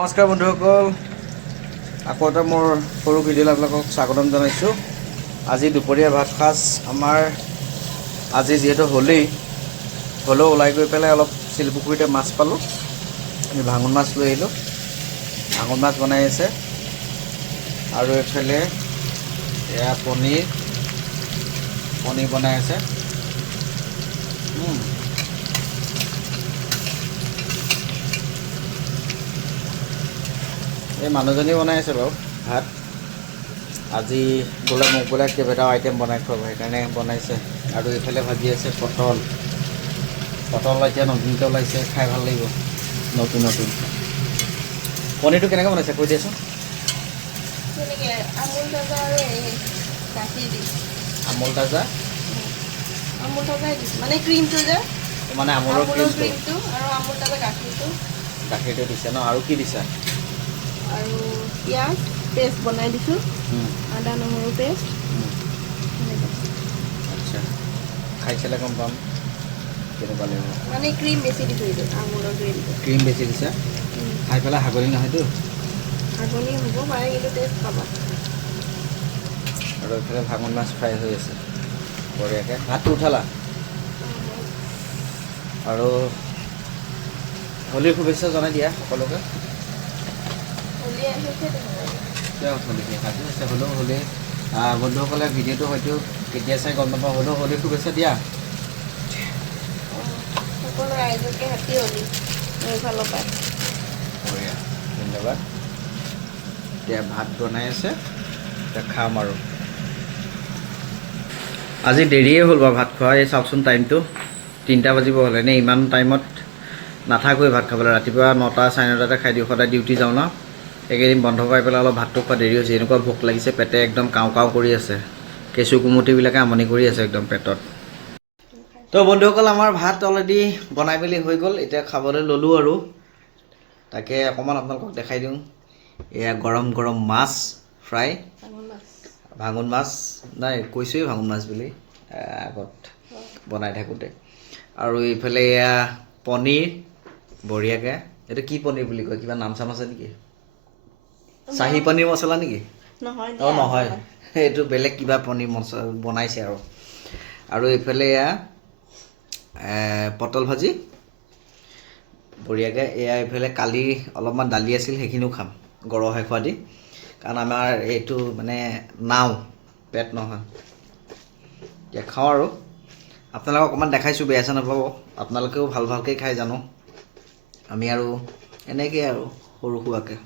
নমস্কাৰ বন্ধুসকল আকৌ এটা মোৰ সৰু ভিডিঅ'লৈ আপোনালোকক স্বাগতম জনাইছোঁ। আজি দুপৰীয়া ভাত সাজ আমাৰ আজি যিহেতু হ'লেই হ'লেও ওলাই গৈ পেলাই অলপ শিলপুখুৰীতে মাছ পালোঁ। আমি ভাঙোন মাছ লৈ আহিলোঁ। ভাঙোন মাছ বনাই আছে। আৰু এইফালে এয়া পনীৰ পনীৰ বনাই আছে। এই মানুহজনী বনাই আছে বাৰু ভাত। আজি বোলে মোক বোলে কেইবাটাও আইটেম বনাই খুৱাব সেইকাৰণে বনাইছে। আৰু এইফালে ভাজি আছে পটল। পটল এতিয়া নতুনকৈ ওলাইছে খাই ভালো লাগিব। নতুন নতুন। পনীৰটো কেনেকৈ বনাইছে কৈ দিয়াচোন। আমুল তাজা আমুল তাজা? মানে ক্ৰীমটো যে। মানে আমুলৰ ক্ৰীমটো ক্ৰীমটো আৰু আমুল তাজা গাখীৰটো। গাখীৰটো দিছে ন আৰু কি দিছা? আৰু পিঁয়াজ পেষ্ট বনাই দিছোঁ। আদা নহৰু পেষ্ট উম, আচ্ছা। খাই চালে গম পাম কেনেকুৱা লাগিব। মানে ক্ৰীম বেছি দিছোঁ এইটো আমুলৰ ক্ৰীমটো ক্ৰীম বেছি দিছা? খাই পেলাই হাগনি নহয়তো? আগনি হ'ব পাৰে কিন্তু টেষ্ট পাবা। আৰু এইফালে ভাঙোন মাছ ফ্ৰাই হৈ আছে বঢ়িয়াকৈ। ভাতটো উঠালা? আৰু হোলীৰ শুভেচ্ছা জনাই দিয়া সকলোকে হোলী আহিছে তেনেহ'লে কিয় হোলী হ'লেও হোলী বন্ধুসকলে ভিডিঅ'টো হয়তো কেতিয়া চাই গম নাপাওঁ হ'লেও হোলীৰ শুভেচ্ছা দিয়া। হোলী ধন্যবাদ। এতিয়া ভাত বনাই আছে খাম আৰু। আজি দেৰিয়ে হ'ল বাৰু ভাত খোৱা এই চাওকচোন টাইমটো। তিনিটা বাজিব হ'ল এনেই ইমান টাইমত নাথাকোৱে ভাত খাবলৈ। ৰাতিপুৱা নটা চাৰে নটাতে খাই দিওঁ সদায় ডিউটি যাওঁ ন? এইকেইদিন বন্ধ পাই পেলাই অলপ ভাতটো খোৱা দেৰি হৈছে। এনেকুৱা ভোক লাগিছে পেটে একদম কাও কাও কৰি আছে। কেঁচু কুমটিবিলাকে আমনি কৰি আছে একদম পেটত। তো বন্ধুসকল আমাৰ ভাত অলৰেডি বনাই মেলি হৈ গ'ল। এতিয়া খাবলৈ ল'লোঁ আৰু। তাকে অকণমান আপোনালোকক দেখাই দিওঁ। এয়া গৰম গৰম মাছ ফ্ৰাই ভাঙোন মাছ। নাই কৈছোঁৱেই ভাঙোন মাছ বুলি। আগত বনাই থাকোঁতে। আৰু এইফালে এয়া পনীৰ বঢ়িয়াকৈ। এইটো কি পনীৰ বুলি কয়? কিবা নাম চাম আছে নেকি? চাহী পনীৰ মছলা নেকি? নহয় অঁ নহয়। এইটো বেলেগ কিবা পনীৰ মছলা বনাইছে আৰু। আৰু এইফালে এয়া পটল ভাজি। বঢ়িয়াকৈ এয়া এইফালে কালি অলপমান দালি আছিল সেইখিনিও খাম শেষ হোৱা দি। কাৰণ আমাৰ এইটো মানে নাও পেট নহয়। এতিয়া খাওঁ আৰু। আপোনালোকক অকণমান দেখাইছোঁ বেয়া চেয়া নাপাব। আপোনালোকেও ভাল ভালকৈ খাই জানো। আমি আৰু এনেকৈ আৰু সৰু সুৰাকৈ।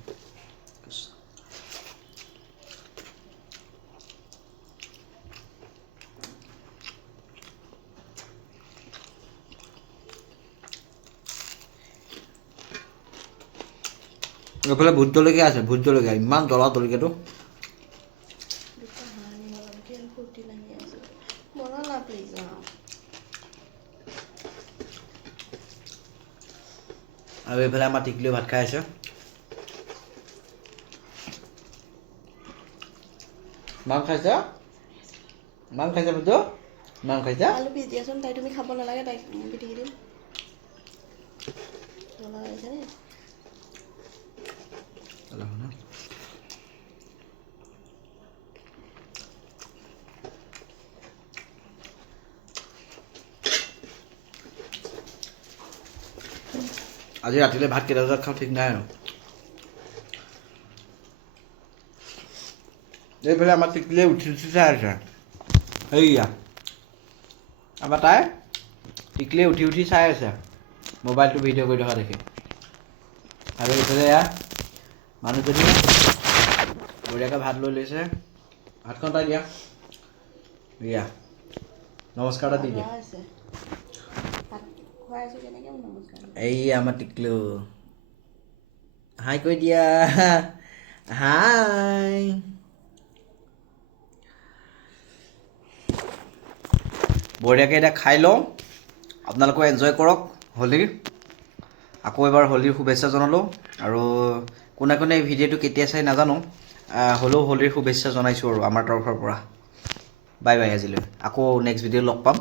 এইফালে ভোট জলকীয়া আছে ভোট জলকীয়া ইমান জ্বলা জলকীয়াটো আৰু এইফালে আমাৰ টিকলিও ভাত খাই আছে। মাং খাইছা? মাং খাইছা বুজো মাং খাইছা? আলু পিচ দিয়াচোন, তাই তুমি খাব নালাগে, তাইক পিটিকি দিম। আজি ৰাতিলৈ ভাত কেইটা বজাত খাওঁ ঠিক নাই আৰু এইফালে আমাৰ টিকলিয়ে উঠি উঠি চাই আছে সেইয়া আমাৰ তাই টিকলিয়ে উঠি উঠি চাই আছে মোবাইলটো ভিডিঅ' কৰি থকা দেখি আৰু এইফালে এয়া মানুহজনীয়ে বঢ়িয়াকৈ ভাত লৈ লৈছে ভাতখন তাই দিয়া দিয়া নমস্কাৰ এটা দি দিয়া বেয়া হৈছে ভাত নমস্কাৰ এই আমাৰ টিকলু হাই কৈ দিয়া হাই বঢ়িয়াকৈ এতিয়া খাই লওঁ। আপোনালোকেও এনজয় কৰক হোলীৰ। আকৌ এবাৰ হোলীৰ শুভেচ্ছা জনালোঁ। আৰু কোনে কোনে এই ভিডিঅ'টো কেতিয়া চাই নাজানো। হ'লেও হোলীৰ শুভেচ্ছা জনাইছোঁ আৰু আমাৰ তৰফৰ পৰা। বাই বাই আজিলৈ। আকৌ নেক্সট ভিডিঅ' লগ পাম।